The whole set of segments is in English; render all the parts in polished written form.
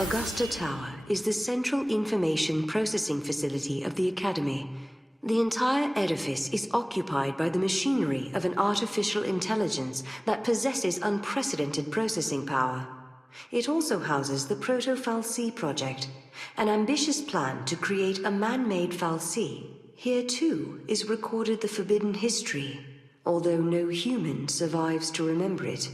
Augusta Tower is the central information processing facility of the Academy. The entire edifice is occupied by the machinery of an artificial intelligence that possesses unprecedented processing power. It also houses the Proto-Fal'C project, an ambitious plan to create a man-made Fal'C. Here, too, is recorded the forbidden history, although no human survives to remember it.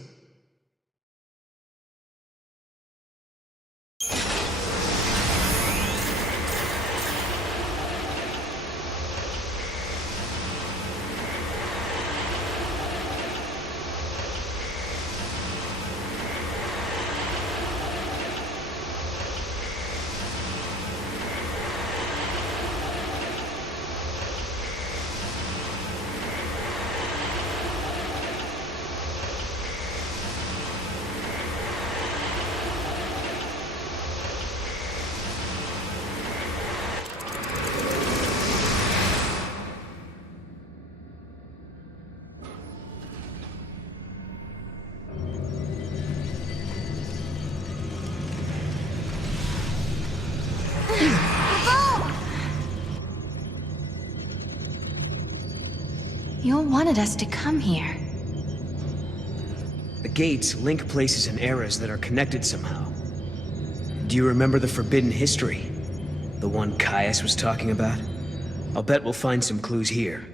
You wanted us to come here. The gates link places and eras that are connected somehow. Do you remember the forbidden history? The one Caius was talking about? I'll bet we'll find some clues here.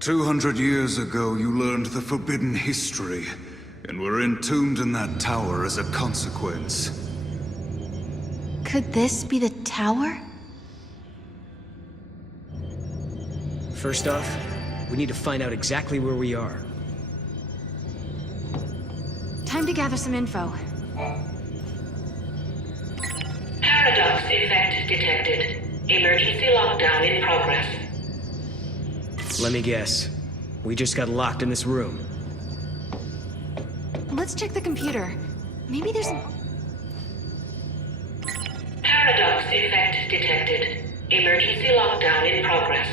200 years ago, you learned the forbidden history, and were entombed in that tower as a consequence. Could this be the tower? First off, we need to find out exactly where we are. Time to gather some info. Paradox effect detected. Emergency lockdown in progress. Let me guess. We just got locked in this room. Let's check the computer. Maybe there's... Paradox effect detected. Emergency lockdown in progress.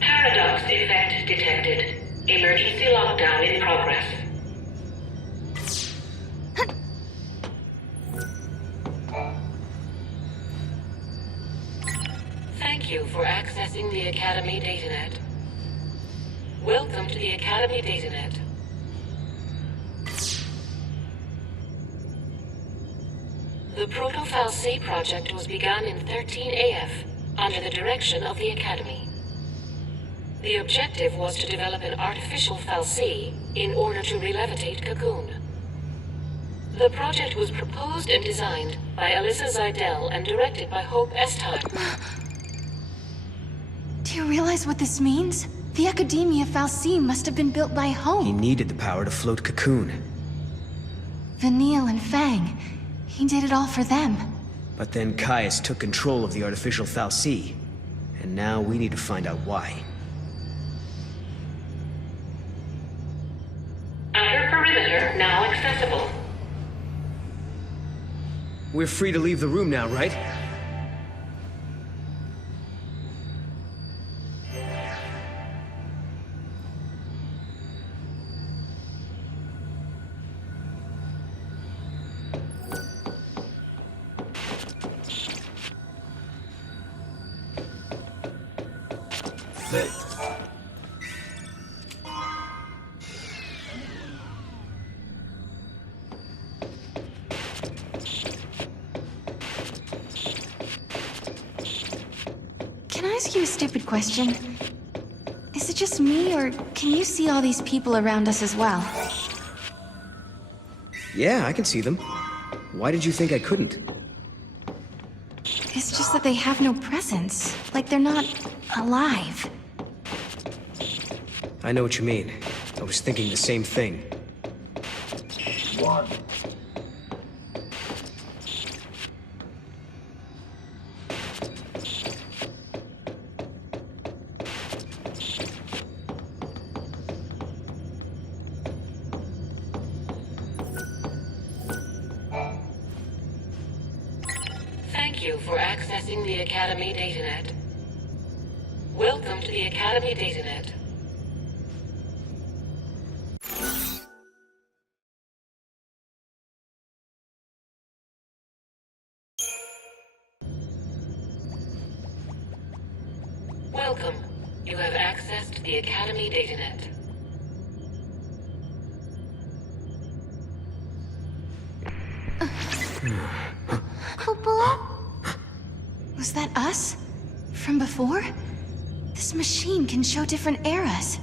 Paradox effect detected. Emergency lockdown in progress. Thank you for accessing the Academy Datanet. Welcome to the Academy Datanet. The Proto-Fal'C project was begun in 13 AF under the direction of the Academy. The objective was to develop an artificial Fal'C in order to re-levitate Cocoon. The project was proposed and designed by Alyssa Zidell and directed by Hope Estime. Do you realize what this means? The Academia Fal'C must have been built by Hope. He needed the power to float Cocoon. Vanille and Fang. He did it all for them. But then Caius took control of the artificial Fal'C. And now we need to find out why. Outer perimeter now accessible. We're free to leave the room now, right? Can I ask you a stupid question? Is it just me, or can you see all these people around us as well? Yeah, I can see them. Why did you think I couldn't? It's just that they have no presence. Like they're not alive. I know what you mean. I was thinking the same thing. Thank you for accessing the Academy Datanet. Welcome to the Academy DataNet. Welcome. You have access to the Academy DataNet. Cupola? Was that us? From before? This machine can show different eras.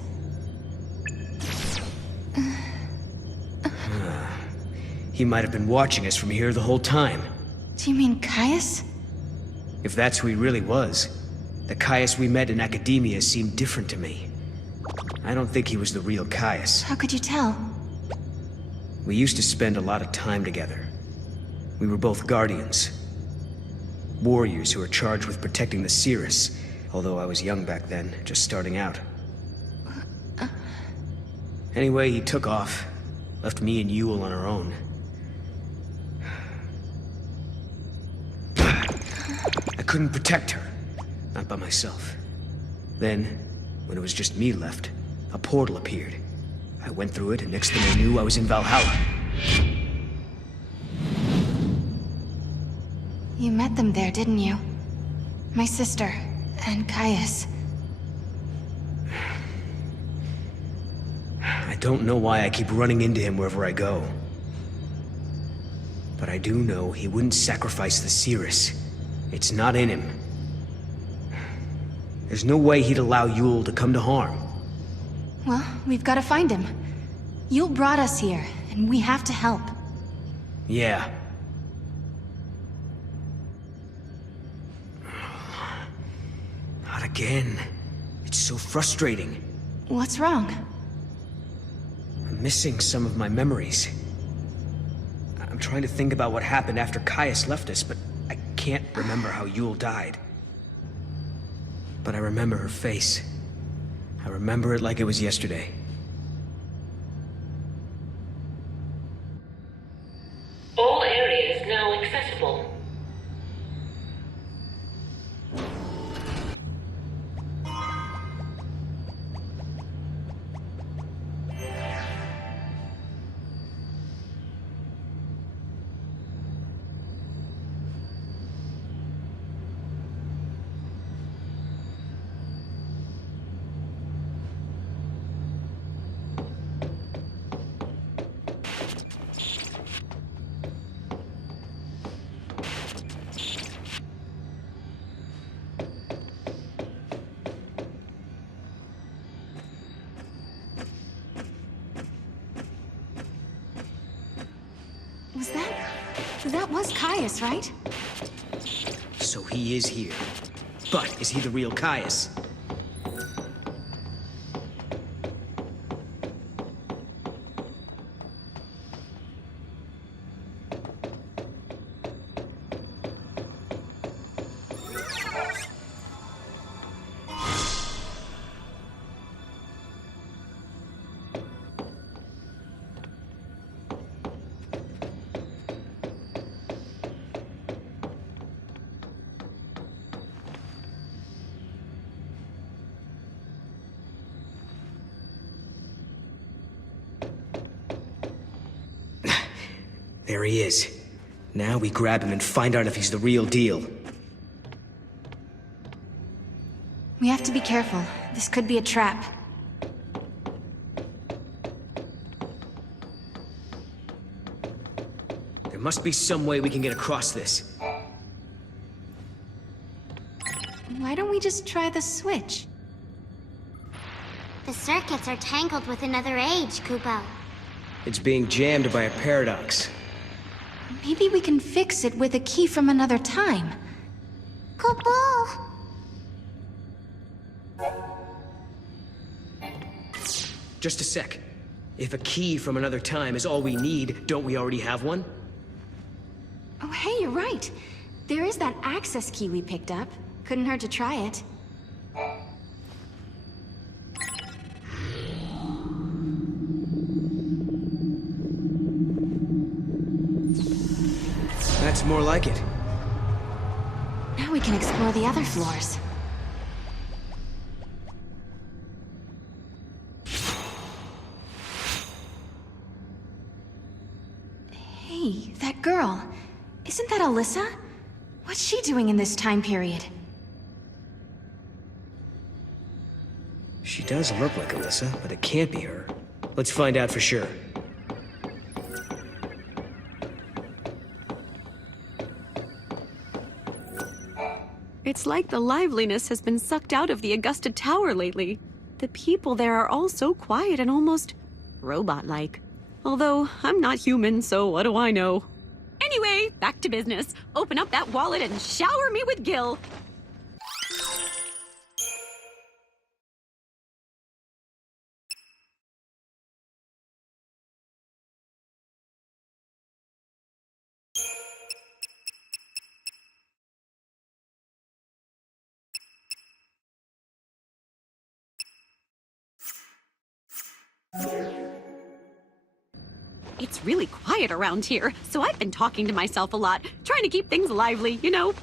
He might have been watching us from here the whole time. Do you mean Caius? If that's who he really was, the Caius we met in academia seemed different to me. I don't think he was the real Caius. How could you tell? We used to spend a lot of time together. We were both guardians. Warriors who were charged with protecting the Cirrus, although I was young back then, just starting out. Anyway, he took off, left me and Yule on our own. I couldn't protect her, not by myself. Then, when it was just me left, a portal appeared. I went through it, and next thing I knew, I was in Valhalla. You met them there, didn't you? My sister, and Caius. I don't know why I keep running into him wherever I go. But I do know he wouldn't sacrifice the Cirrus. It's not in him. There's no way he'd allow Yule to come to harm. Well, we've got to find him. Yule brought us here, and we have to help. Yeah. Not again. It's so frustrating. What's wrong? I'm missing some of my memories. I'm trying to think about what happened after Caius left us, but I can't remember how Yule died. But I remember her face. I remember it like it was yesterday. All areas now accessible. That was Caius, right? So he is here. But is he the real Caius? There he is. Now we grab him and find out if he's the real deal. We have to be careful. This could be a trap. There must be some way we can get across this. Why don't we just try the switch? The circuits are tangled with another age, Kupo. It's being jammed by a paradox. Maybe we can fix it with a key from another time. Kupo! Just a sec. If a key from another time is all we need, don't we already have one? Oh, hey, you're right. There is that access key we picked up. Couldn't hurt to try it. That's more like it. Now we can explore the other floors. girl. Isn't that Alyssa? What's she doing in this time period? She does look like Alyssa, but it can't be her. Let's find out for sure. It's like the liveliness has been sucked out of the Augusta Tower lately. The people there are all so quiet and almost robot-like. Although, I'm not human, so what do I know? Anyway, back to business. Open up that wallet and shower me with Gil. It's really quiet around here, so I've been talking to myself a lot, trying to keep things lively, you know?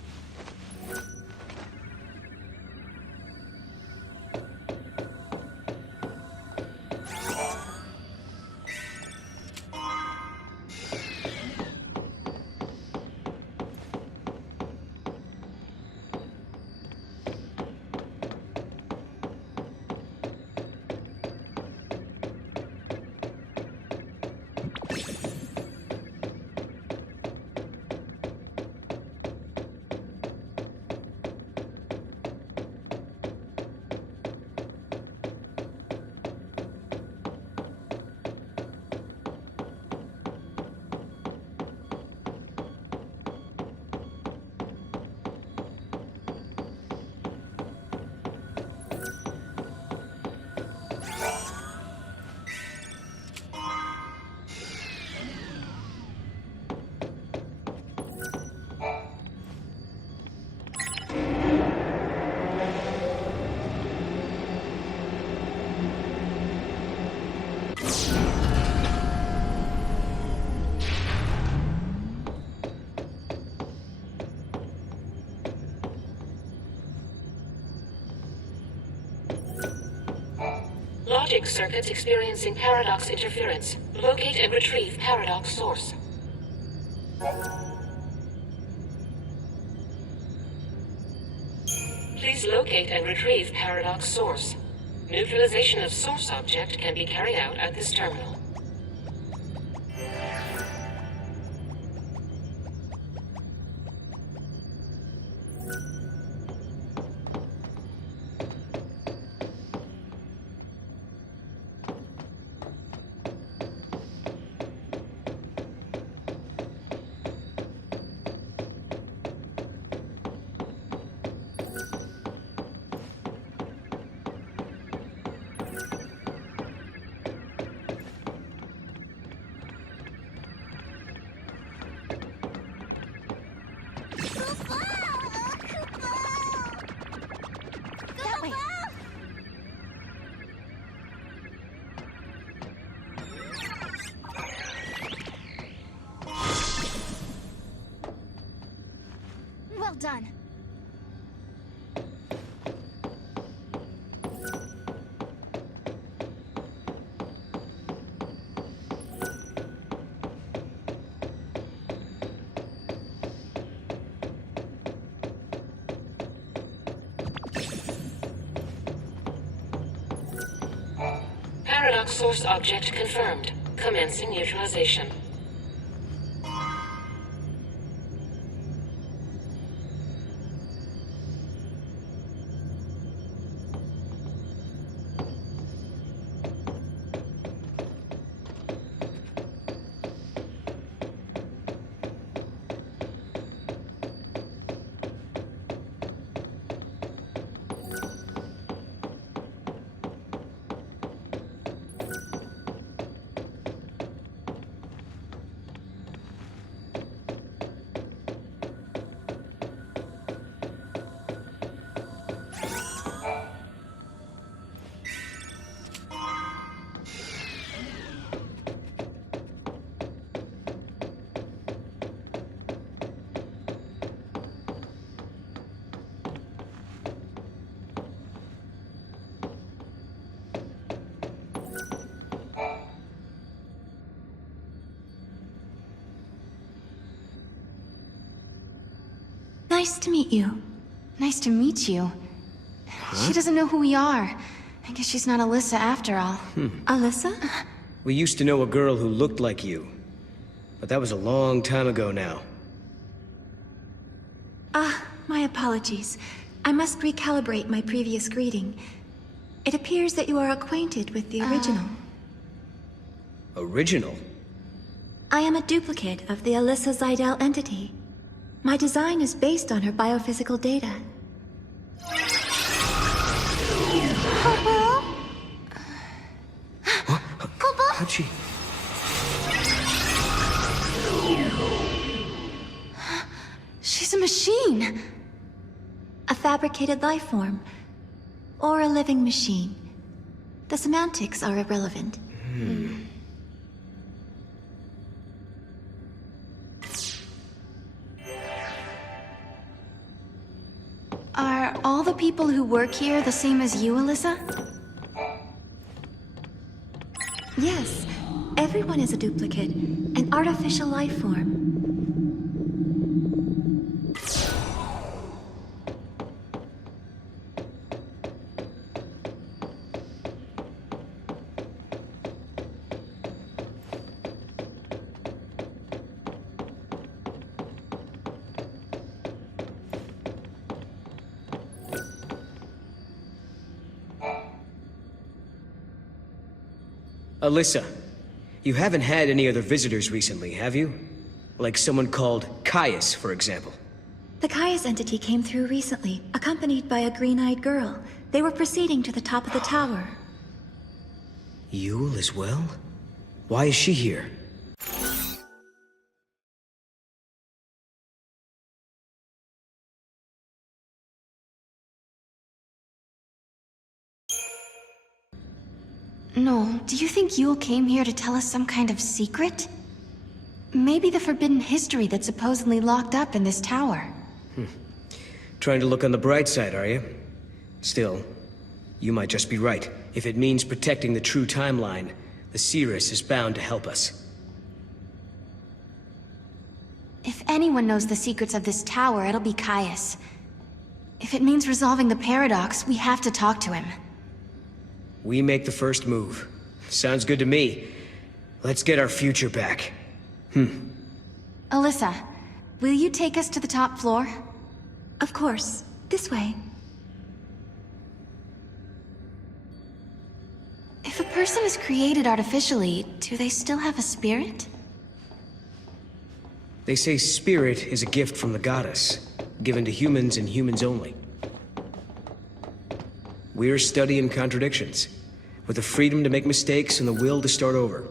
Logic circuits experiencing paradox interference. Locate and retrieve paradox source. Please locate and retrieve paradox source. Neutralization of source object can be carried out at this terminal. That way. Well done. Paradox source object confirmed. Commencing neutralization. Nice to meet you. Nice to meet you. She doesn't know who we are. I guess she's not Alyssa after all. Alyssa? We used to know a girl who looked like you. But that was a long time ago now. My apologies. I must recalibrate my previous greeting. It appears that you are acquainted with the original. Original? I am a duplicate of the Alyssa Zidell entity. My design is based on her biophysical data. How'd she... She's a machine! A fabricated life form. Or a living machine. The semantics are irrelevant. Are all the people who work here the same as you, Alyssa? Yes, everyone is a duplicate, an artificial life form. Alyssa, you haven't had any other visitors recently, have you? Like someone called Caius, for example. The Caius entity came through recently, accompanied by a green-eyed girl. They were proceeding to the top of the tower. Yule as well? Why is she here? No, do you think Yule came here to tell us some kind of secret? Maybe the forbidden history that's supposedly locked up in this tower. Trying to look on the bright side, are you? Still, you might just be right. If it means protecting the true timeline, the Cirrus is bound to help us. If anyone knows the secrets of this tower, it'll be Caius. If it means resolving the paradox, we have to talk to him. We make the first move. Sounds good to me. Let's get our future back. Alyssa, will you take us to the top floor? Of course. This way. If a person is created artificially, do they still have a spirit? They say spirit is a gift from the goddess, given to humans and humans only. We're studying contradictions, with the freedom to make mistakes and the will to start over.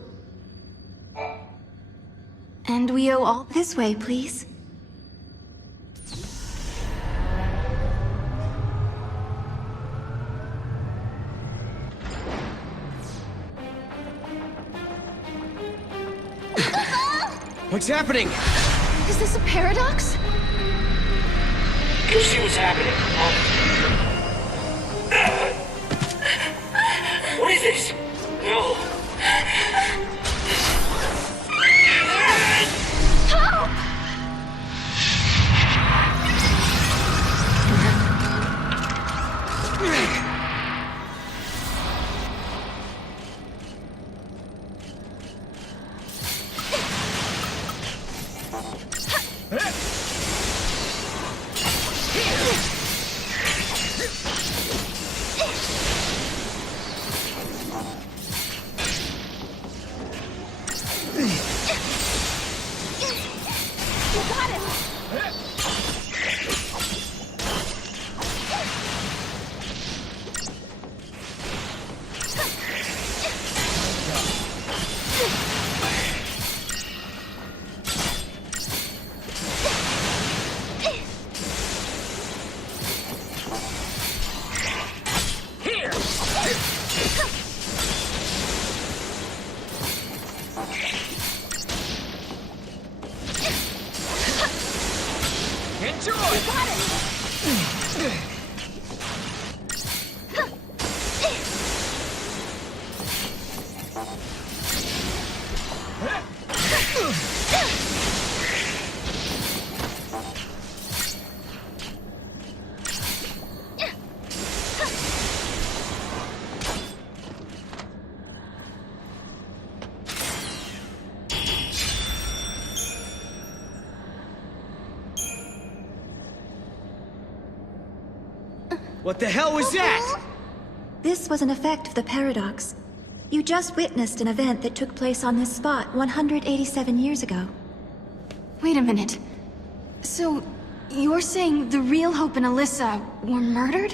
And we owe all... This way, please. What's happening? Is this a paradox? Go see what's happening. What is this? No. What the hell was that? This was an effect of the paradox. You just witnessed an event that took place on this spot 187 years ago. Wait a minute. So, you're saying the real Hope and Alyssa were murdered?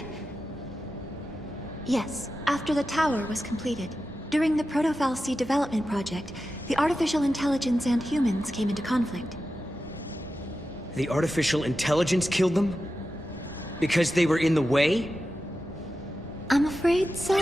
Yes, after the tower was completed. During the Proto-Fal'C development project, the artificial intelligence and humans came into conflict. The artificial intelligence killed them? Because they were in the way? I'm afraid so.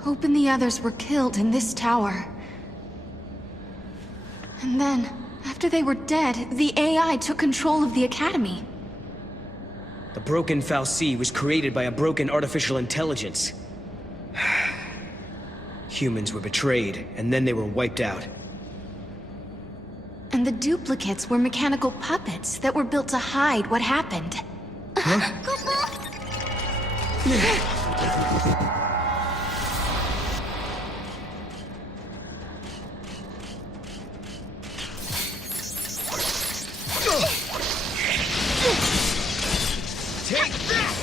Hope and the others were killed in this tower. And then, after they were dead, the AI took control of the Academy. The broken Fal'C was created by a broken artificial intelligence. Humans were betrayed, and then they were wiped out. And the duplicates were mechanical puppets that were built to hide what happened. Take that!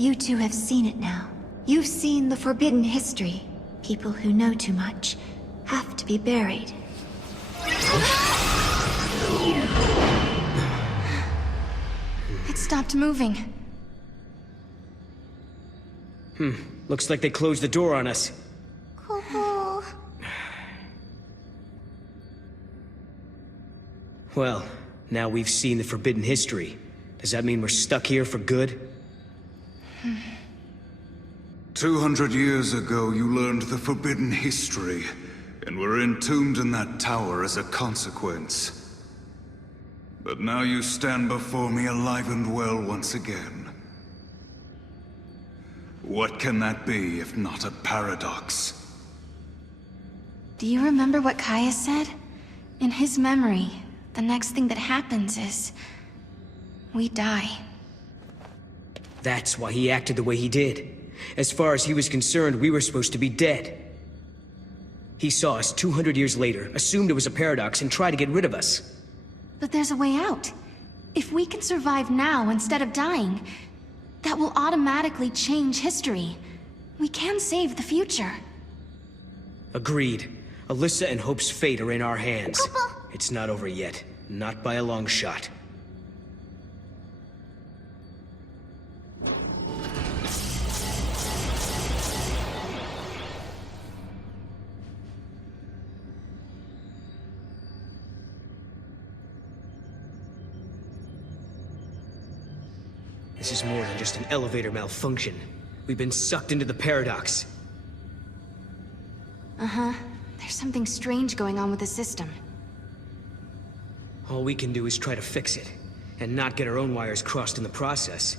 You two have seen it now. You've seen the forbidden history. People who know too much have to be buried. It stopped moving. Looks like they closed the door on us. Well, now we've seen the forbidden history. Does that mean we're stuck here for good? 200 years ago, you learned the forbidden history, and were entombed in that tower as a consequence. But now you stand before me alive and well once again. What can that be if not a paradox? Do you remember what Kaya said? In his memory, the next thing that happens is... we die. That's why he acted the way he did. As far as he was concerned, we were supposed to be dead. He saw us 200 years later, assumed it was a paradox, and tried to get rid of us. But there's a way out. If we can survive now instead of dying, that will automatically change history. We can save the future. Agreed. Alyssa and Hope's fate are in our hands. It's not over yet. Not by a long shot. This is more than just an elevator malfunction. We've been sucked into the paradox. Uh-huh. There's something strange going on with the system. All we can do is try to fix it, and not get our own wires crossed in the process.